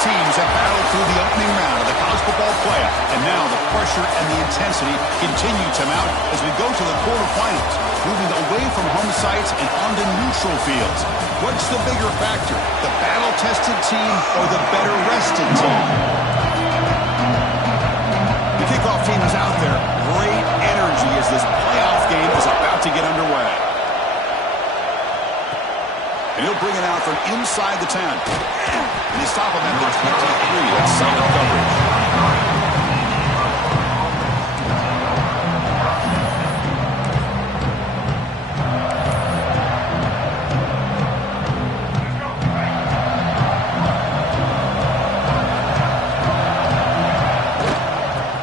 teams have battled through the opening round of the college football playoff, and now the pressure and the intensity continue to mount as we go to the quarterfinals, moving away from home sites and onto neutral fields. What's the bigger factor, the battle-tested team or the better-rested team? The kickoff team is out there. Great energy as this playoff game is about to get underway. And he'll bring it out from inside the 10. And he's stop him at the 23. That's solid coverage.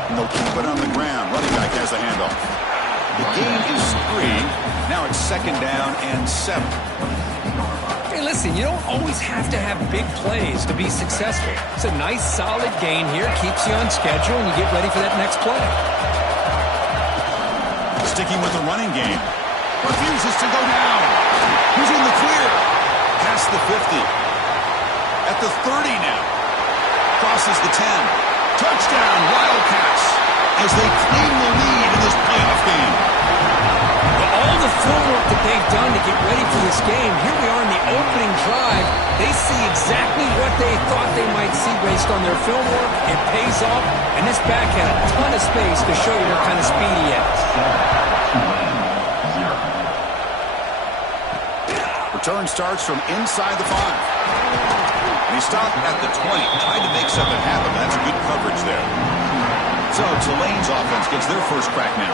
And they'll keep it on the ground. Running back has the handoff. The gain is 3. Now it's 2nd down and 7. Hey, listen, you don't always have to have big plays to be successful. It's a nice, solid gain here. Keeps you on schedule, and you get ready for that next play. Sticking with the running game. Refuses to go down. He's in the clear. Past the 50. At the 30 now. Crosses the 10. Touchdown, Wildcats, as they claim the lead in this playoff game. All the film work that they've done to get ready for this game, here we are in the opening drive. They see exactly what they thought they might see based on their film work. It pays off, and this back had a ton of space to show you what kind of speed he has. Return starts from inside the 5. And he stopped at the 20, trying to make something happen. That's good coverage there. So Tulane's offense gets their first crack now.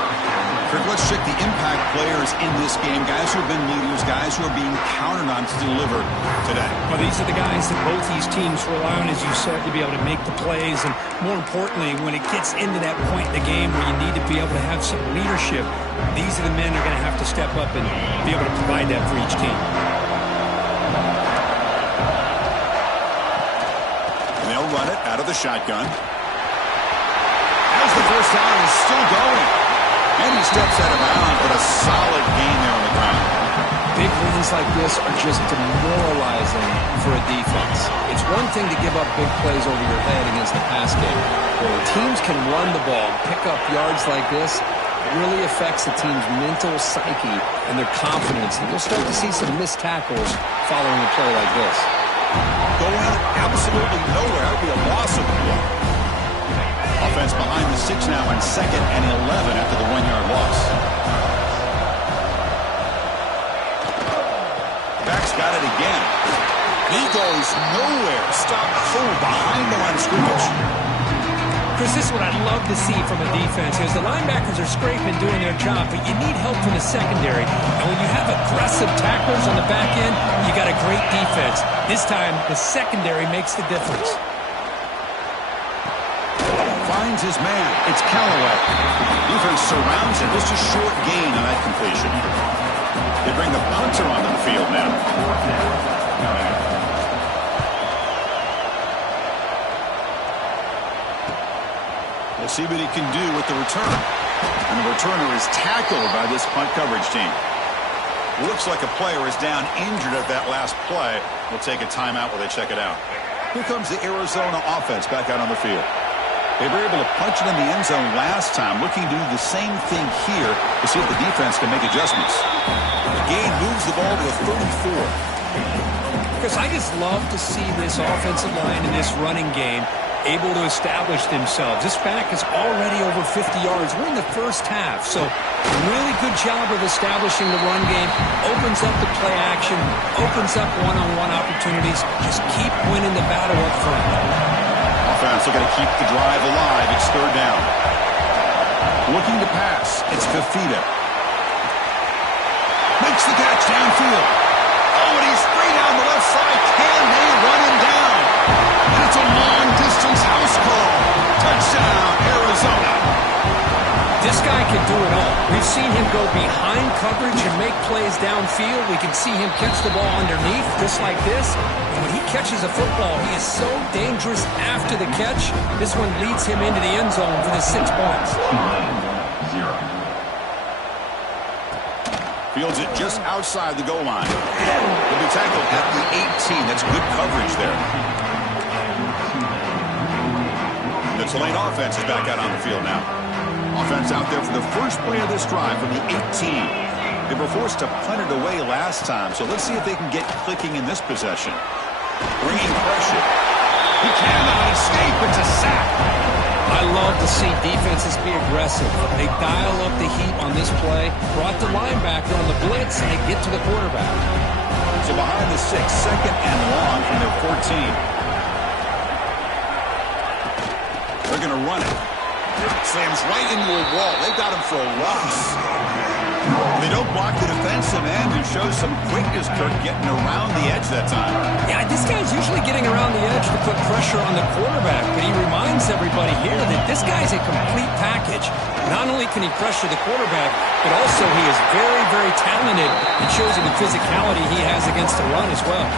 Let's check the impact players in this game. Guys who have been leaders, guys who are being counted on to deliver today. Well, these are the guys that both these teams rely on, as you said, to be able to make the plays. And more importantly, when it gets into that point in the game where you need to be able to have some leadership, these are the men that are going to have to step up and be able to provide that for each team. And they'll run it out of the shotgun. As the first down is still going. And he steps out of bounds, but a solid gain there on the ground. Big runs like this are just demoralizing for a defense. It's one thing to give up big plays over your head against the pass game. When teams can run the ball, pick up yards like this, it really affects the team's mental psyche and their confidence. And you'll start to see some missed tackles following a play like this. Going absolutely nowhere. That would be a loss of the ball. Offense behind the 6 now in 2nd and 11 after the 1-yard loss. Back's got it again. He goes nowhere. Stopped cold behind the line of scrimmage. Chris, this is what I'd love to see from a defense. Because the linebackers are scraping, doing their job, but you need help from the secondary. And when you have aggressive tacklers on the back end, you got a great defense. This time, the secondary makes the difference. Finds his man. It's Callaway. Defense surrounds him. Just a short gain on that completion. They bring the punter onto the field now. We'll see what he can do with the return. And the returner is tackled by this punt coverage team. Looks like a player is down injured at that last play. We'll take a timeout while they check it out. Here comes the Arizona offense back out on the field. They were able to punch it in the end zone last time, looking to do the same thing here to see if the defense can make adjustments. The gain moves the ball to the 34. Chris, I just love to see this offensive line and this running game able to establish themselves. This back is already over 50 yards. We're in the first half, so really good job of establishing the run game. Opens up the play action, opens up one-on-one opportunities. Just keep winning the battle up front. Offense looking to keep the drive alive. It's 3rd down. Looking to pass. It's Fafita. Makes the catch downfield. Oh, and he's free down the left side. Can they run him down? And it's a long-distance house call. Touchdown, Arizona. This guy can do it all. We've seen him go behind coverage and make plays downfield. We can see him catch the ball underneath just like this. And when he catches a football, he is so dangerous after the catch. This one leads him into the end zone for the 6 points. Fields it just outside the goal line. He'll be tackled at the 18. That's good coverage there. the Tulane offense is back out on the field now. Offense out there for the first play of this drive from the 18. They were forced to punt it away last time, so let's see if they can get clicking in this possession. Bringing pressure. He cannot escape. It's a sack. I love to see defenses be aggressive. They dial up the heat on this play, brought the linebacker on the blitz, and they get to the quarterback. So behind the 6, second and long from their 14. They're going to run it. Slams right into a wall. They've got him for a loss. They don't block the defensive end and show some quickness, Kirk, getting around the edge that time. Yeah, this guy's usually getting around the edge to put pressure on the quarterback, but he reminds everybody here that this guy's a complete package. Not only can he pressure the quarterback, but also he is very, very talented and shows you the physicality he has against the run as well.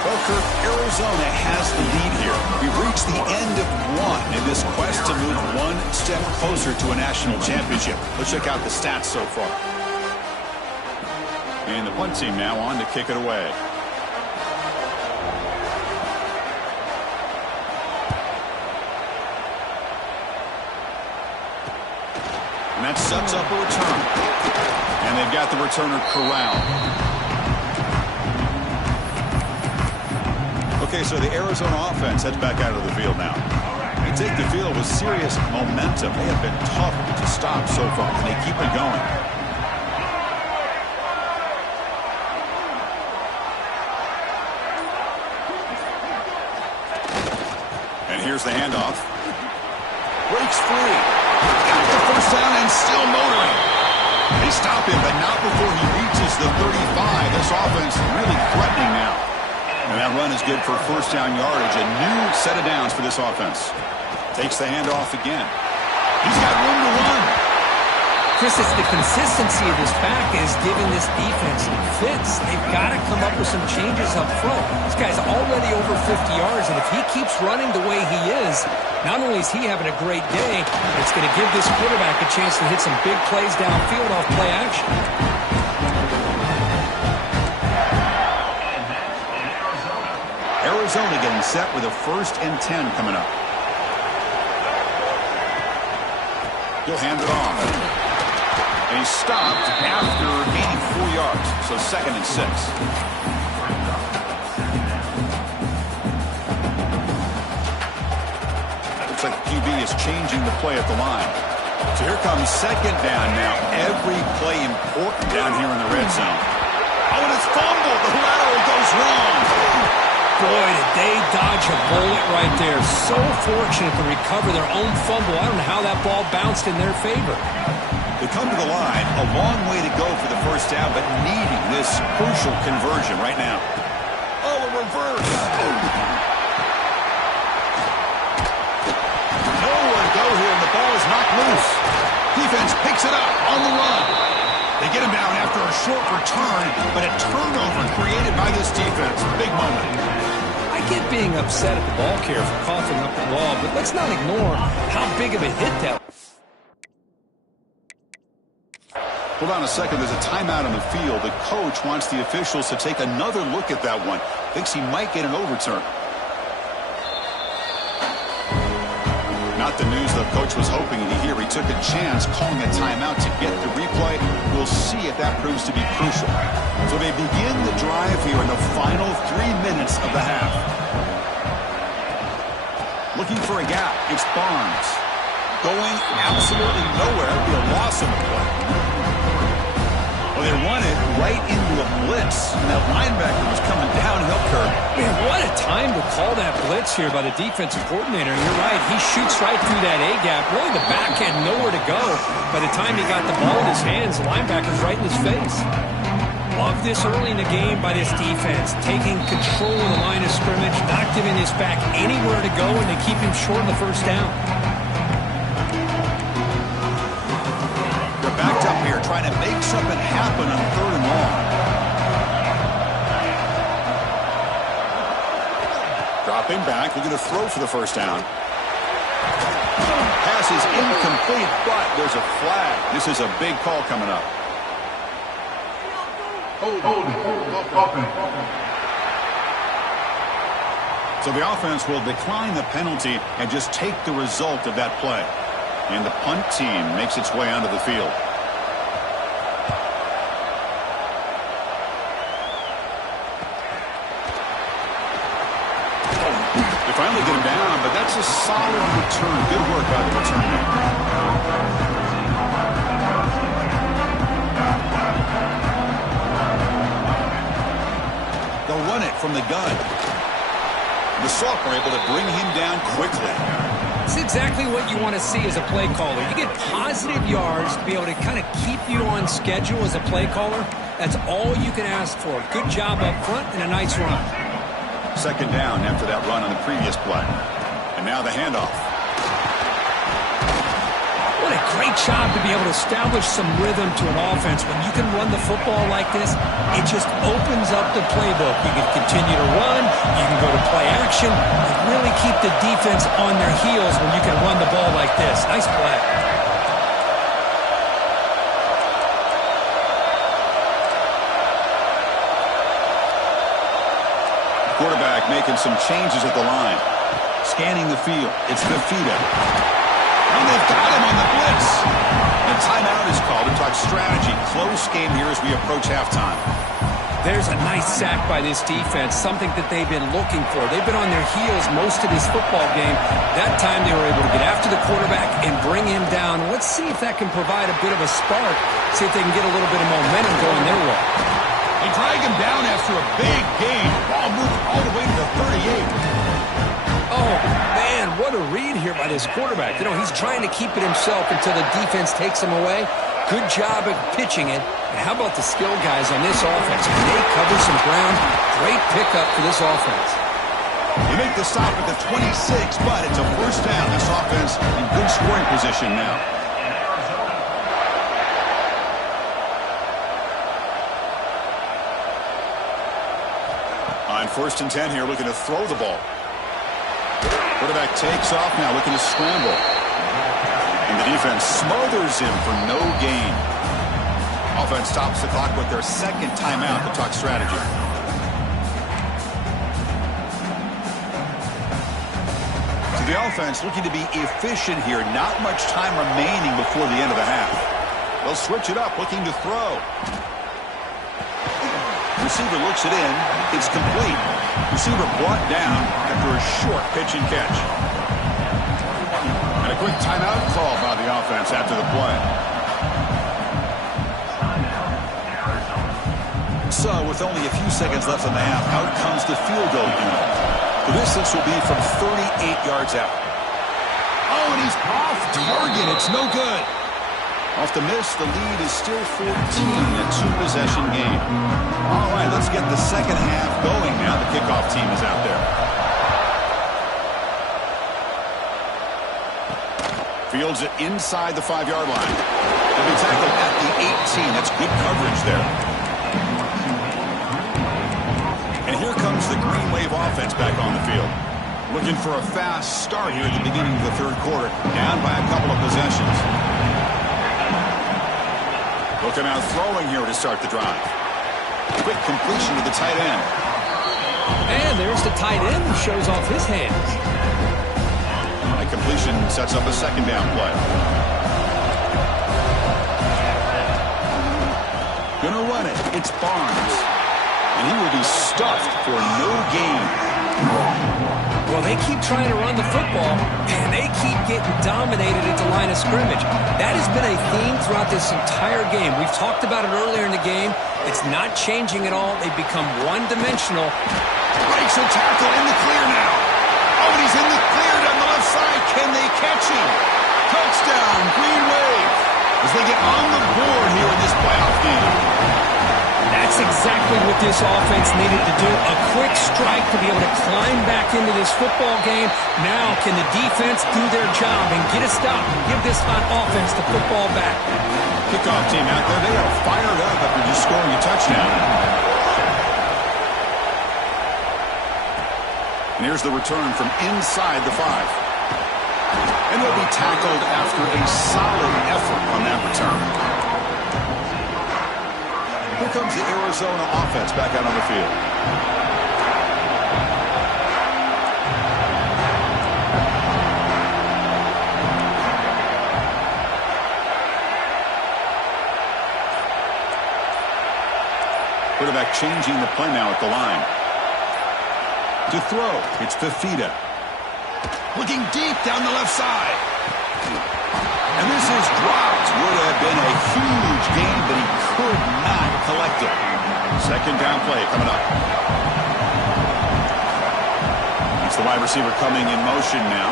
Well, Kirk, Arizona has the lead here. We've reached the end of one in this quest to move one step closer to a national championship. Let's check out the stats so far. And the punt team now on to kick it away. And that sets up a return. And they've got the returner corralled. Okay, so the Arizona offense heads back out of the field now. They take the field with serious momentum. They have been tough to stop so far, and they keep it going. And here's the handoff. Breaks free. Got the first down and still motoring. They stop him, but not before he reaches the 35. This offense really threatening now. And that run is good for first down yardage. A new set of downs for this offense. Takes the handoff again. He's got room to run. Chris, it's the consistency of this back is giving this defense fits. They've got to come up with some changes up front. This guy's already over 50 yards, and if he keeps running the way he is, not only is he having a great day, it's going to give this quarterback a chance to hit some big plays downfield off play action. Arizona getting set with a 1st and 10 coming up. He'll hand it off. And he's stopped after 84 yards, so 2nd and 6. Looks like the QB is changing the play at the line. So here comes 2nd down now. Every play important down here in the red zone. Oh, and it's fumbled. The lateral goes wrong. Boy, did they dodge a bullet right there. So fortunate to recover their own fumble. I don't know how that ball bounced in their favor. They come to the line, a long way to go for the first down, but needing this crucial conversion right now. Oh, a reverse. Nowhere to go here, and the ball is knocked loose. Defense picks it up on the run. They get him down after a short return, but a turnover created by this defense. Big moment. I get being upset at the ball carrier for coughing up the ball, but let's not ignore how big of a hit that was. Hold on a second. There's a timeout on the field. The coach wants the officials to take another look at that one. Thinks he might get an overturn. Not the news the coach was hoping to hear. He took a chance calling a timeout to get the replay. We'll see if that proves to be crucial. So they begin the drive here in the final 3 minutes of the half. Looking for a gap. It's Barnes. Going absolutely nowhere. It'll be a loss on the play. Well, they run it right into a blitz. And that linebacker was coming downhill, Kirk. Man, what a time to call that blitz here by the defensive coordinator. And you're right, he shoots right through that A-gap. Really, the back had nowhere to go. By the time he got the ball in his hands, the linebacker's right in his face. Love this early in the game by this defense. Taking control of the line of scrimmage, not giving his back anywhere to go, and they keep him short of the first down. Backed up here, trying to make something happen on 3rd and long. Dropping back, looking to throw for the first down. Pass is incomplete, but there's a flag. This is a big call coming up. So the offense will decline the penalty and just take the result of that play. And the punt team makes its way onto the field. They finally get him down, but that's a solid return. Good work by the return man. They'll run it from the gun. The Sophomore able to bring him down quickly. It's exactly what you want to see as a play caller. You get positive yards to be able to kind of keep you on schedule as a play caller. That's all you can ask for. Good job up front and a nice run. Second down after that run on the previous play. And now the handoff. What a great job to be able to establish some rhythm to an offense. When you can run the football like this, it just opens up the playbook. You can continue to run, you can go to play action, and really keep the defense on their heels when you can run the ball like this. Nice play. Quarterback making some changes at the line. Scanning the field. It's Fafita. And they've got him on the blitz. And timeout is called to talk strategy. Close game here as we approach halftime. There's a nice sack by this defense, something that they've been looking for. They've been on their heels most of this football game. That time they were able to get after the quarterback and bring him down. Let's see if that can provide a bit of a spark. See if they can get a little bit of momentum going their way. They drag him down after a big gain. Ball moved all the way to the 38. Oh, man, what a read here by this quarterback. You know, he's trying to keep it himself until the defense takes him away. Good job at pitching it. And how about the skill guys on this offense? They cover some ground. Great pickup for this offense. They make the stop at the 26, but it's a first down. This offense in good scoring position now. On 1st and 10 here, looking to throw the ball. Quarterback takes off now, looking to scramble. And the defense smothers him for no gain. Offense stops the clock with their second timeout to talk strategy. So the offense looking to be efficient here. Not much time remaining before the end of the half. They'll switch it up, looking to throw. Receiver looks it in. It's complete. Receiver brought down after a short pitch and catch. And a quick timeout call by the offense after the play. So with only a few seconds left in the half, out comes the field goal unit. The distance will be from 38 yards out. Oh, and he's off target. It's no good. Off the miss, the lead is still 14, a two-possession game. All right, let's get the second half going now. The kickoff team is out there. Fields it inside the 5-yard line. They'll be tackled at the 18. That's good coverage there. And here comes the Green Wave offense back on the field. Looking for a fast start here at the beginning of the third quarter. Down by a couple of possessions. Looking out throwing here to start the drive. Quick completion to the tight end. And there's the tight end who shows off his hands. That completion sets up a second down play. Gonna run it. It's Barnes. And he will be stuffed for no gain. Well, they keep trying to run the football, and they keep getting dominated at the line of scrimmage. That has been a theme throughout this entire game. We've talked about it earlier in the game. It's not changing at all. They've become one-dimensional. Breaks a tackle in the clear now. Oh, and he's in the clear down the left side. Can they catch him? Touchdown, Green Wave, as they get on the board here in this playoff game. That's exactly what this offense needed to do. A quick strike to be able to climb back into this football game. Now, can the defense do their job and get a stop and give this hot offense the football back? Kickoff team out there, they are fired up after just scoring a touchdown. And here's the return from inside the 5. And they'll be tackled after a solid effort on that return. Here comes the Arizona offense back out on the field. Quarterback changing the play now at the line. To throw, it's Fafita. Looking deep down the left side. And this is dropped. Would have been a huge gain, but he could not collect it. Second down play coming up. It's the wide receiver coming in motion now.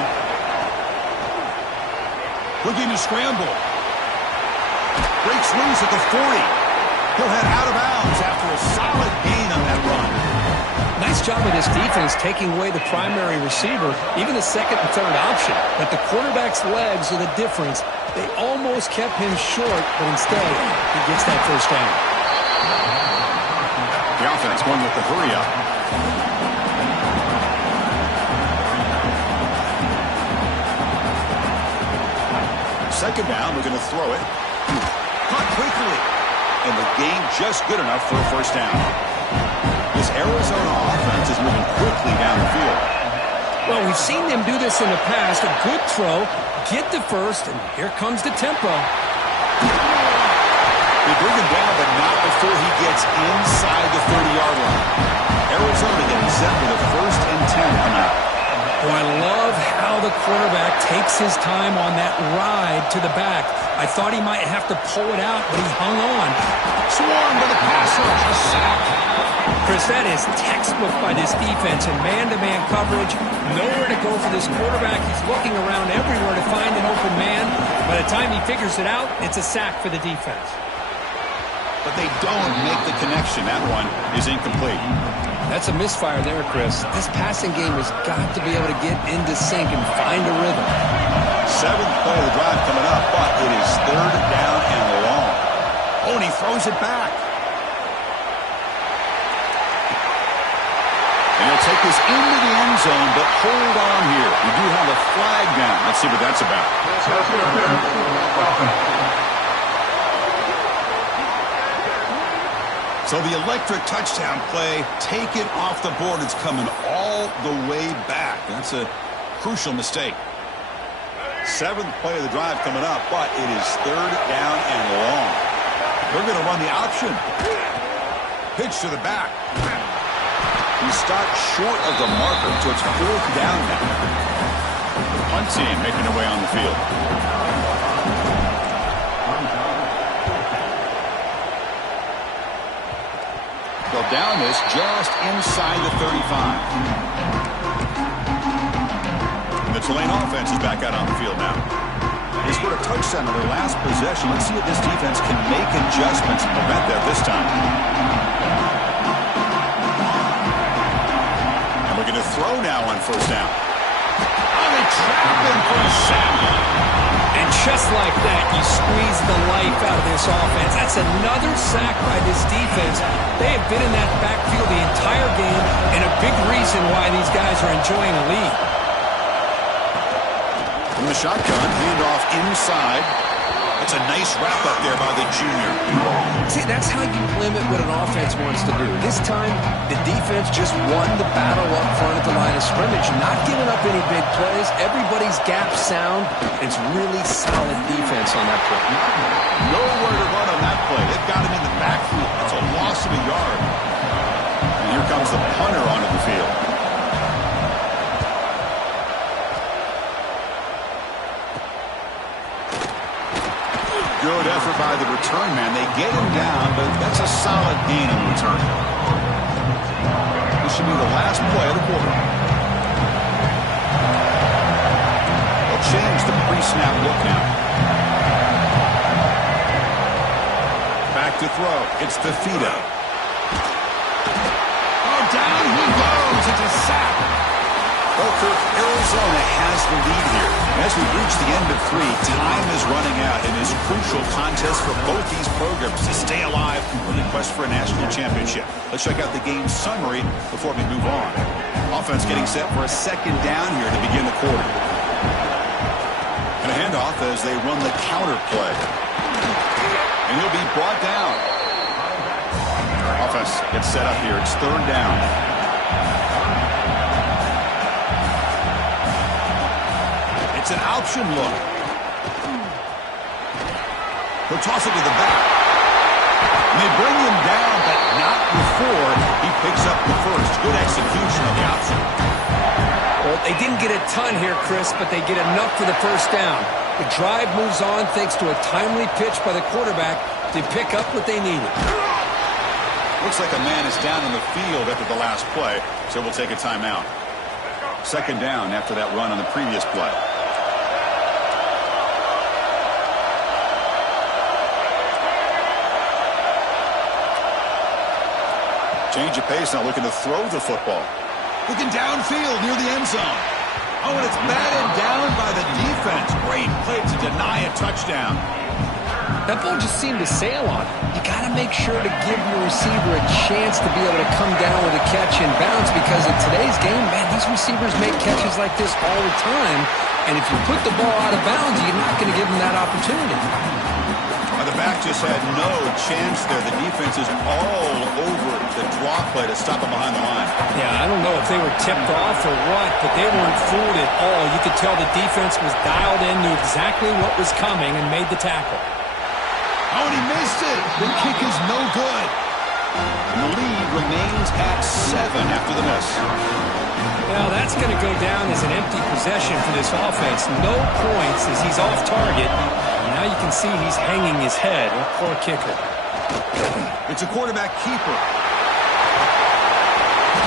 Looking to scramble. Breaks loose at the 40. He'll head out of bounds after a solid gain on that run. Nice job of this defense taking away the primary receiver, even the second and third option. But the quarterback's legs are the difference. They almost kept him short, but instead he gets that first down. The offense going with the hurry up. Second down, we're going to throw it. Caught quickly. And the gain just good enough for a first down. This Arizona offense is moving quickly down the field. Well, we've seen them do this in the past. A good throw, get the first, and here comes the tempo. They bring him down, but not before he gets inside the 30-yard line. Arizona getting set with a 1st and 10 coming up. Oh, I love how the quarterback takes his time on that ride to the back. I thought he might have to pull it out, but he hung on. Swarm to the passer, a sack. Chris, that is textbook by this defense in man-to-man coverage. Nowhere to go for this quarterback. He's looking around everywhere to find an open man. By the time he figures it out, it's a sack for the defense. But they don't make the connection. That one is incomplete. That's a misfire there, Chris. This passing game has got to be able to get into sync and find a rhythm. 7th play of the drive coming up, but it is 3rd down and long. Oh, and he throws it back. And he'll take this into the end zone, but hold on here. We do have a flag down. Let's see what that's about. So the electric touchdown play, take it off the board. It's coming all the way back. That's a crucial mistake. 7th play of the drive coming up, but it is 3rd down and long. They're going to run the option. Pitch to the back. He stopped short of the marker, so it's 4th down now. The punt team making their way on the field. They'll down this just inside the 35. And the Tulane offense is back out on the field now. They scored a touchdown on their last possession. Let's see if this defense can make adjustments and prevent that this time. And we're going to throw now on 1st down. Oh, they trap him for a sack. And just like that, you squeeze the life out of this offense. That's another sack by this defense. They have been in that backfield the entire game, and a big reason why these guys are enjoying a lead. From the shotgun, hand off inside. That's a nice wrap up there by the junior. See, that's how you limit what an offense wants to do. This time, the defense just won the battle up front at the line of scrimmage, not giving up any big plays. Everybody's gap sound. It's really solid defense on that play. Nowhere to run on that play. They've got him in the backfield. It's a loss of a yard. And here comes the punter onto the field. Good effort by the return man. They get him down, but that's a solid gain on the return. This should be the last play of the quarter. They'll change the pre-snap look now. Back to throw. It's Fafita. Oh, down he goes. It's a sack. Arizona has the lead here. As we reach the end of 3, time is running out in this crucial contest for both these programs to stay alive in the quest for a national championship. Let's check out the game summary before we move on. Offense getting set for a 2nd down here to begin the quarter. And a handoff as they run the counter play. And he'll be brought down. Offense gets set up here. It's 3rd down. It's an option look. He'll toss it to the back. And they bring him down, but not before he picks up the first. Good execution of the option. Well, they didn't get a ton here, Chris, but they get enough for the first down. The drive moves on thanks to a timely pitch by the quarterback to pick up what they needed. Looks like a man is down in the field after the last play, so we'll take a timeout. Second down after that run on the previous play. Change of pace now, looking to throw the football. Looking downfield near the end zone. Oh, and it's batted down by the defense. Great play to deny a touchdown. That ball just seemed to sail on it. You got to make sure to give your receiver a chance to be able to come down with a catch and bounce, because in today's game, man, these receivers make catches like this all the time. And if you put the ball out of bounds, you're not going to give them that opportunity. The back just had no chance there. The defense is all over the draw play to stop him behind the line. Yeah, I don't know if they were tipped off or what, but they weren't fooled at all. You could tell the defense was dialed in, knew exactly what was coming, and made the tackle. Oh, and he missed it. The kick is no good. And the lead remains at 7 after the miss. Well, that's going to go down as an empty possession for this offense. No points as he's off target. Now you can see he's hanging his head. Poor kicker. It's a quarterback keeper.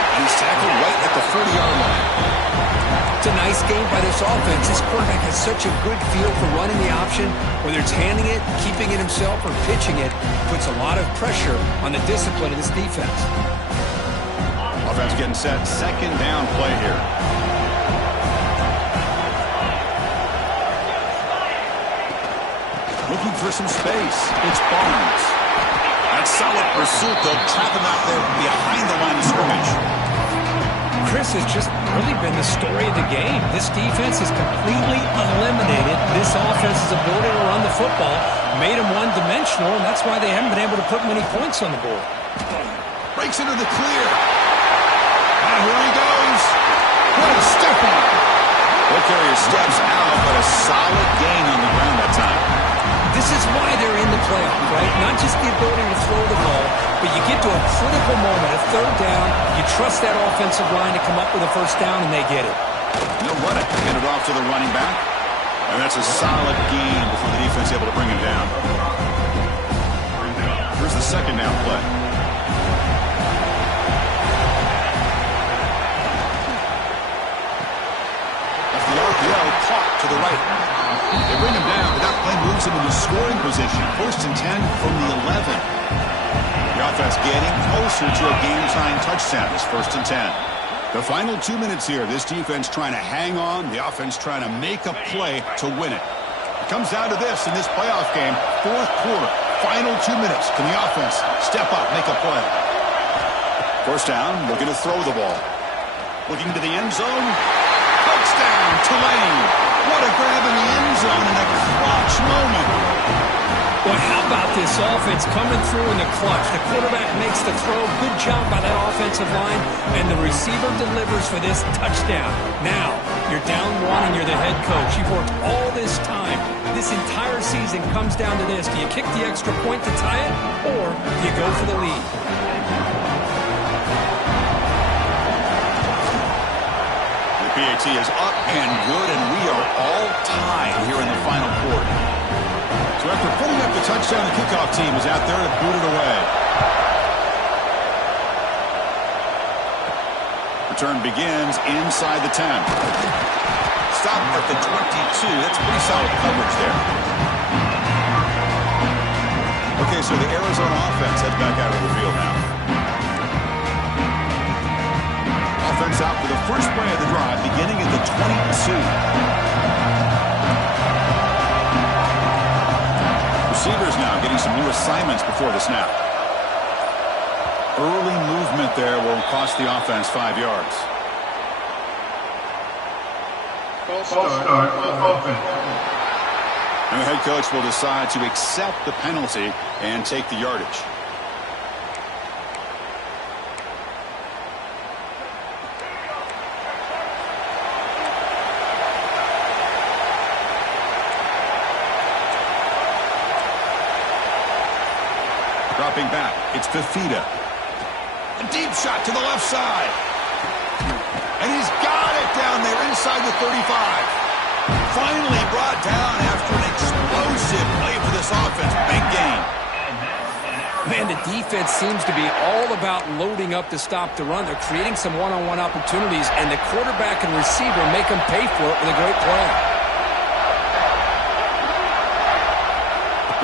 And he's tackled right at the 40-yard line. It's a nice game by this offense. This quarterback has such a good feel for running the option. Whether it's handing it, keeping it himself, or pitching it, puts a lot of pressure on the discipline of this defense. Offense getting set. Second down play here. Looking for some space. It's Barnes. That's solid pursuit. They'll trap him out there behind the line of scrimmage. Chris has just really been the story of the game. This defense has completely eliminated this offense's ability to run the football, made them one-dimensional, and that's why they haven't been able to put many points on the board. Breaks into the clear. And here he goes. What a step on. Ball carrier steps out, but a solid gain on the ground that time. This is why they're in the playoff, right? Not just the ability to throw the ball, but you get to a critical moment, a third down, you trust that offensive line to come up with a first down, and they get it. They'll run it. Get it off to the running back. And that's a solid gain before the defense able to bring him down. Here's the second down play. That's the RPO caught to the right. They bring him down, but that play moves him into scoring position. First and 10 from the 11. The offense getting closer to a game-tying touchdown. It's first and 10. The final 2 minutes here. This defense trying to hang on. The offense trying to make a play to win it. It comes down to this in this playoff game. Fourth quarter, final 2 minutes. Can the offense step up, make a play? First down, looking to throw the ball. Looking to the end zone. Touchdown, Tulane. What a grab in the end zone in a clutch moment. Well, how about this offense coming through in the clutch? The quarterback makes the throw. Good job by that offensive line. And the receiver delivers for this touchdown. Now, you're down one and you're the head coach. You've worked all this time. This entire season comes down to this. Do you kick the extra point to tie it, or do you go for the lead? PAT is up and good, and we are all tied here in the final quarter. So after putting up the touchdown, the kickoff team is out there to boot it away. Return begins inside the 10. Stop at the 22. That's pretty solid coverage there. Okay, so the Arizona offense heads back out of the field now. Offense out for the first play of the drive, beginning at the 22. Receivers now getting some new assignments before the snap. Early movement there will cost the offense 5 yards. And the head coach will decide to accept the penalty and take the yardage. Dropping back, it's Fafita. A deep shot to the left side. And he's got it down there inside the 35. Finally brought down after an explosive play for this offense. Big gain. Man, the defense seems to be all about loading up to stop the run. They're creating some one-on-one opportunities, and the quarterback and receiver make them pay for it with a great play.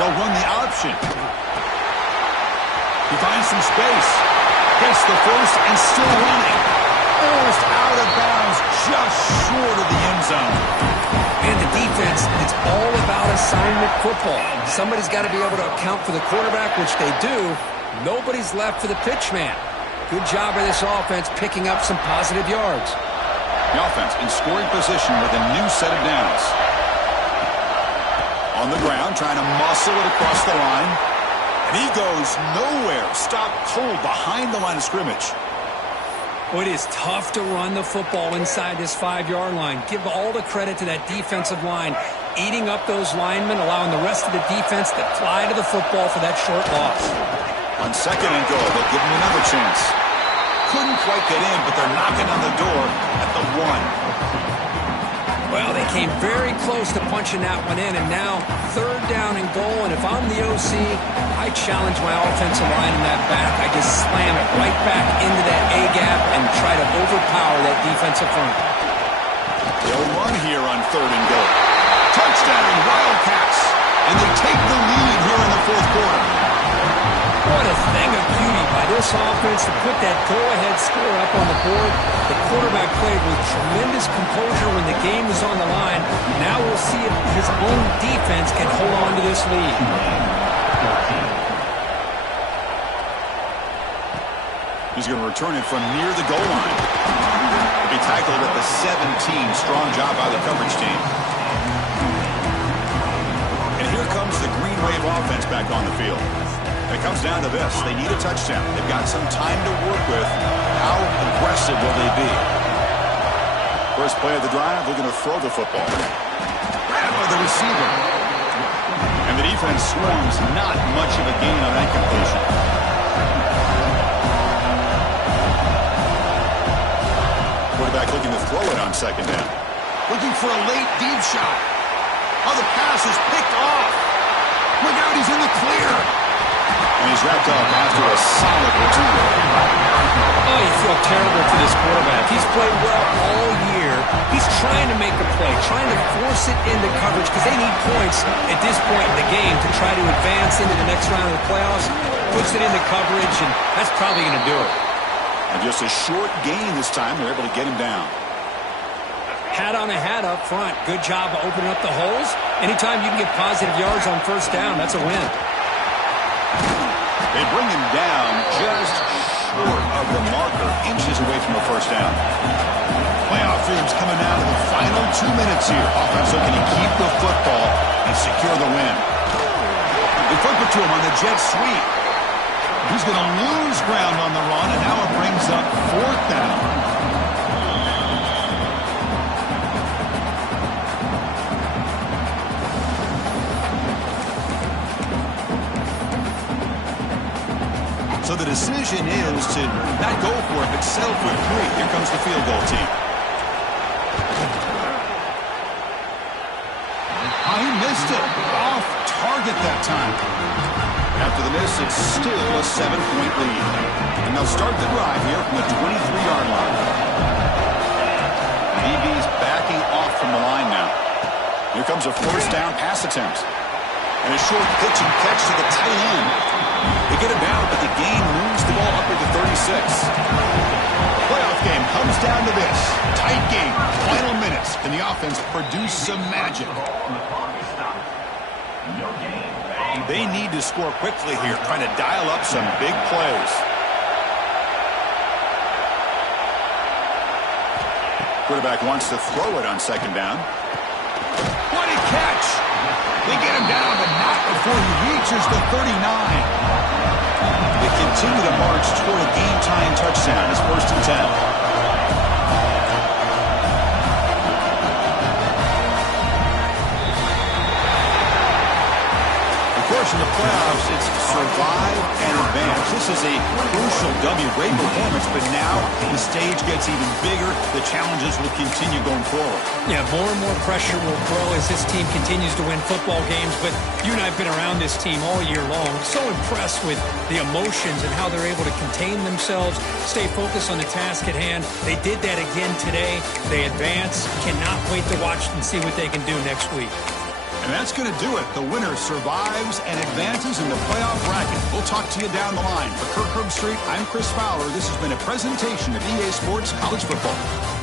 They'll run the option. He finds some space. Gets the first and still running. Almost out of bounds, just short of the end zone. And the defense, it's all about assignment football. Somebody's got to be able to account for the quarterback, which they do. Nobody's left for the pitch man. Good job by this offense picking up some positive yards. The offense in scoring position with a new set of downs. On the ground, trying to muscle it across the line. And he goes nowhere. Stopped cold behind the line of scrimmage. Well, it is tough to run the football inside this 5-yard line. Give all the credit to that defensive line, eating up those linemen, allowing the rest of the defense to fly to the football for that short loss. On second and goal, they'll give him another chance. Couldn't quite get in, but they're knocking on the door at the 1. Well, they came very close to punching that one in, and now third down and goal. And if I'm the OC, I challenge my offensive line in that back. I just slam it right back into that A-gap and try to overpower that defensive front. They'll run here on third and goal. Touchdown, Wildcats. And they take the lead here in the fourth quarter. What a thing of beauty by this offense to put that go-ahead score up on the board. The quarterback played with tremendous composure when the game was on the line. Now we'll see if his own defense can hold on to this lead. He's going to return it from near the goal line. He'll be tackled at the 17. Strong job by the coverage team. And here comes the Green Wave offense back on the field. It comes down to this. They need a touchdown. They've got some time to work with. How aggressive will they be? First play of the drive, they're going to throw the football. Grabbed by the receiver. And the defense swarms. Not much of a gain on that completion. Quarterback looking to throw it on second down. Looking for a late deep shot. Oh, the pass is picked off. Look out, he's in the clear. And he's wrapped up after a solid return. Oh, you feel terrible for this quarterback. He's played well all year. He's trying to make a play, trying to force it into coverage because they need points at this point in the game to try to advance into the next round of the playoffs. Puts it into coverage, and that's probably going to do it. And just a short gain this time. They're able to get him down. Hat on a hat up front. Good job of opening up the holes. Anytime you can get positive yards on first down, that's a win. They bring him down just short of the marker, inches away from a first down. Playoff dreams coming down to the final 2 minutes here. Offense looking to keep the football and secure the win. They flip it to him on the jet sweep. He's going to lose ground on the run, and now it brings up fourth down. So the decision is to not go for it, but settle for 3. Here comes the field goal team. He missed it. Off target that time. After the miss, it's still a 7-point lead. And they'll start the drive here from the 23-yard line. DB's backing off from the line now. Here comes a first down pass attempt. And a short pitch and catch to the tight end. They get him down, but the game moves the ball up to the 36. Playoff game comes down to this. Tight game, final minutes. Can the offense produce some magic? They need to score quickly here, trying to dial up some big plays. Quarterback wants to throw it on second down. What a catch! They get him down, but not before he reaches the 39. They continue to march toward a game-tying touchdown. It's 1st and 10. Of course, in the playoffs, it's survive and advance. This is a crucial W. Great performance, but now the stage gets even bigger. The challenges will continue going forward. Yeah, more and more pressure will grow as this team continues to win football games, but you and I have been around this team all year long. So impressed with the emotions and how they're able to contain themselves, stay focused on the task at hand. They did that again today. They advance. Cannot wait to watch and see what they can do next week. And that's going to do it. The winner survives and advances in the playoff bracket. We'll talk to you down the line. For Kirk Herbstreit, I'm Chris Fowler. This has been a presentation of EA Sports College Football.